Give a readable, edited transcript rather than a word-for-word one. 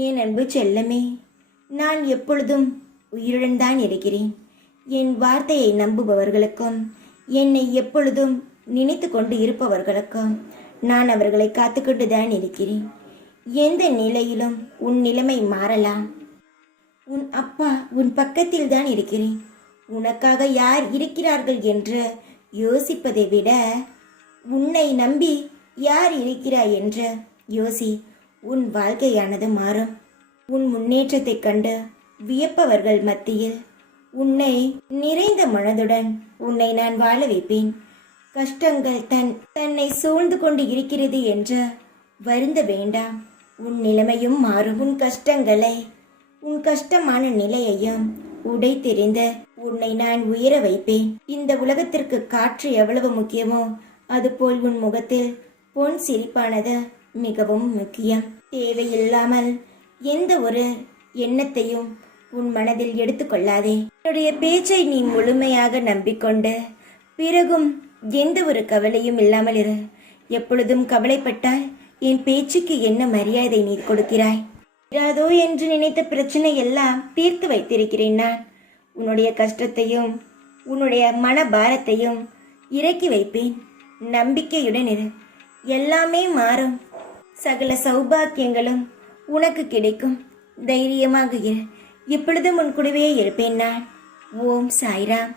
என் அன்பு செல்லமே, நான் எப்பொழுதும் உயிருடன் தான் இருக்கிறேன். என் வார்த்தையை நம்புபவர்களுக்கும் என்னை எப்பொழுதும் நினைத்து கொண்டு இருப்பவர்களுக்கும் நான் அவர்களை காத்துக்கொண்டு தான் இருக்கிறேன். எந்த நிலையிலும் உன் நிலைமை மாறலாம். உன் அப்பா உன் பக்கத்தில் தான் இருக்கிறேன். உனக்காக யார் இருக்கிறார்கள் என்று யோசிப்பதை விட உன்னை நம்பி யார் இருக்கிறாய் என்று யோசி. உன் வாழ்க்கையானது மாறும். உன் முன்னேற்றத்தைக் கண்டு வியப்பவர்கள் மத்தியில் உன்னை நிறைந்த மனதுடன் உன்னை நான் வாழ வைப்பேன். கஷ்டங்கள் தன்னை சூழ்ந்து கொண்டு இருக்கிறது என்று வருந்த வேண்டாம். உன் நிலைமையும் மாறும். உன் கஷ்டங்களை, உன் கஷ்டமான நிலையையும் உடைத்தெறிந்து உன்னை நான் உயர வைப்பேன். இந்த உலகத்திற்கு காற்று எவ்வளவு முக்கியமோ அதுபோல் உன் முகத்தில் பொன் சிரிப்பானது மிகவும் முக்கியம். தேவையில்லாமல் எந்த ஒரு எண்ணத்தையும் உன் மனதில் எடுத்துக்கொள்ளாதே. என்னுடைய பேச்சை நீ முழுமையாக நம்பிக்கொண்டு பிறகும் எந்த ஒரு கவலையும் இல்லாமல் இரு. எப்பொழுதும் கவலைப்பட்டால் என் பேச்சுக்கு என்ன மரியாதை நீ கொடுக்கிறாய்? இராதோ என்று நினைத்த பிரச்சனை எல்லாம் தீர்த்து வைத்திருக்கிறேன் நான். உன்னுடைய கஷ்டத்தையும் உன்னுடைய மனபாரத்தையும் இறக்கி வைப்பேன். நம்பிக்கையுடன் இரு. எல்லாமே மாறும். சகல சௌபாக்கியங்களும் உனக்கு கிடைக்கும். தைரியமாக இரு. எப்பொழுதும் உன் கூடவே இருப்பேன் நான். ஓம் சாய்ராம்.